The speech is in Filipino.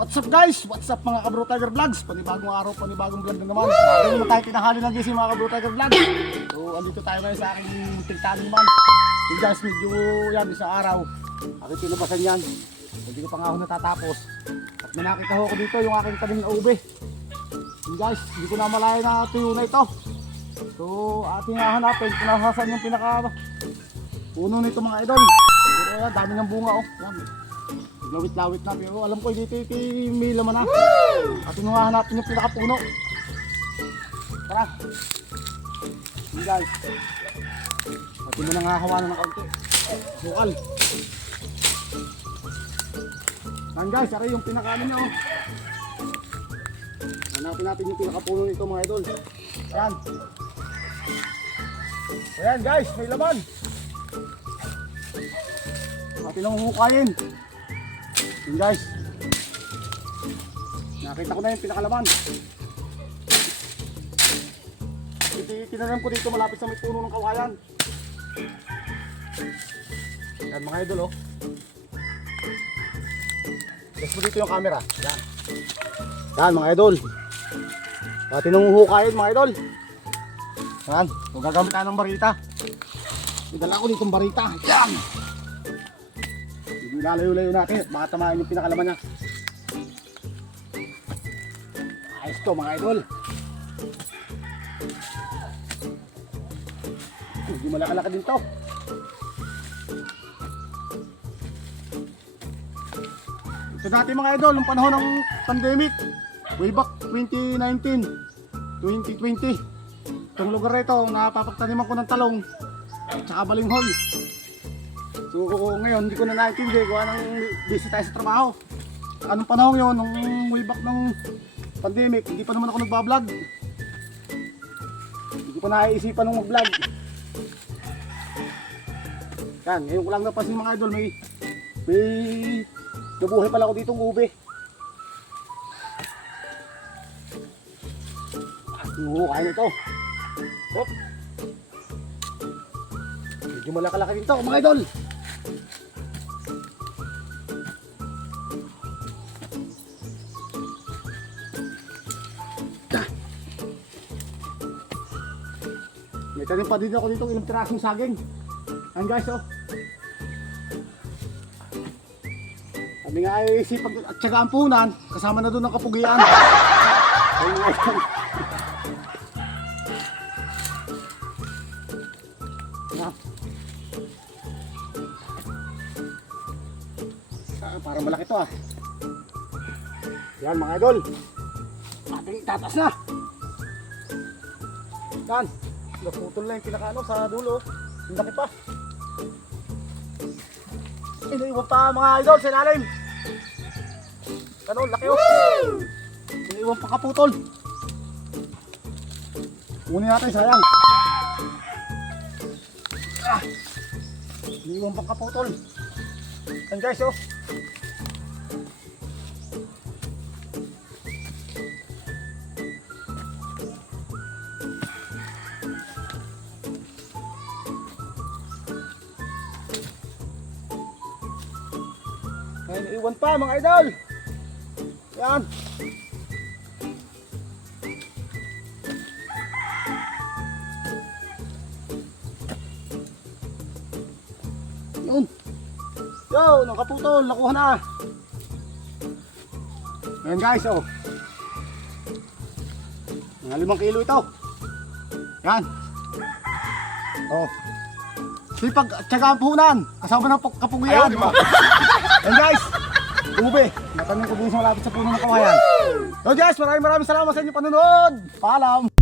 What's up guys? What's up mga Kabro Tiger Vlogs? Panibagong araw, panibagong vlog na naman. Bago naman tayo tinahali ng gising mga Kabro Tiger Vlogs. So andito tayo ngayon sa aking tigtaniman. So guys, medyo yan, isang araw aking pinubasan yan. Hindi ko pa nga ako natatapos. At may nakita ko dito yung aking tanim na ube. So guys, hindi ko na malaya na tuyo na ito. So ating hahanapin kung nasasan yung pinaka puno nito mga idol. Pero yan, dami ng bunga oh. Yan. Lawit-lawit na, pero alam ko dito may laman na. At nung hahanapin yung pinakapuno. Tara. Yun guys. At yun mo nang hahawanan ng kaunti. Bukal. Yan guys, aray yung pinakaano niya oh. Hanapin natin yung pinakapuno nito mga idol. Yan. Ayan guys, may laman. At yun ang huhukayin. Yun guys, nakita ko na yung pinakalaman. Tinanim ko dito malapit sa may puno ng kawayan. Yan mga idol oh. Gusto mo dito yung camera. Yan. Yan mga idol. At tinunguhukayin mga idol. Yan, kung gagamit tayo ng barita. Idala ko dito ng barita. Yan. Lalayo-layo natin at baka tamahin yung pinakalaman niya. Ayos to mga idol. Hindi malaka-laka din to. Ito dati mga idol, nung panahon ng pandemic, way back 2019, 2020. Itong lugar na ito, napapagtaniman ko ng talong at saka balinghoy. So ngayon hindi ko na naintindi kung anong busy tayo sa trabaho. Anong panahon yun, nung way back ng pandemic, hindi pa naman ako nagbablog. Hindi ko pa naiisipan nung mag-vlog. Yan, ngayon ko lang napansin mga idol, may nabuhay pala ako ditong ube. Kaya na ito. Hop. Medyo malaka-laka din ito mga idol. May tanim pa din ako dito ilang pirasong saging. Ayan guys oh. Kami nga ay sipag at syaga ang punan, kasama na doon ang kapugian. Parang malaki to ah. Yan mga idol. Ating itatas na. Yan. Naputol na yung pinakaano sa dulo. Ang laki pa. Iniiwan pa mga idol sa ilalim. Ano, laki oh. Iniiwan pa kaputol. Kunin natin, sayang. Iniiwan pa kaputol. Yan guys oh. Ngayon, iwan pa mga idol. Yan. Yun. Yo, nakaputol, nakuha na. Ngayon guys, oh. Mga 5 kilo ito. Yan. Oh. Sipag at syaga ang puhunan. Kasama ng kapugian. Yan guys, ube. Natanong ko din sa malapit sa puno ng kawayan. So guys, maraming salamat sa inyong panonood. Paalam.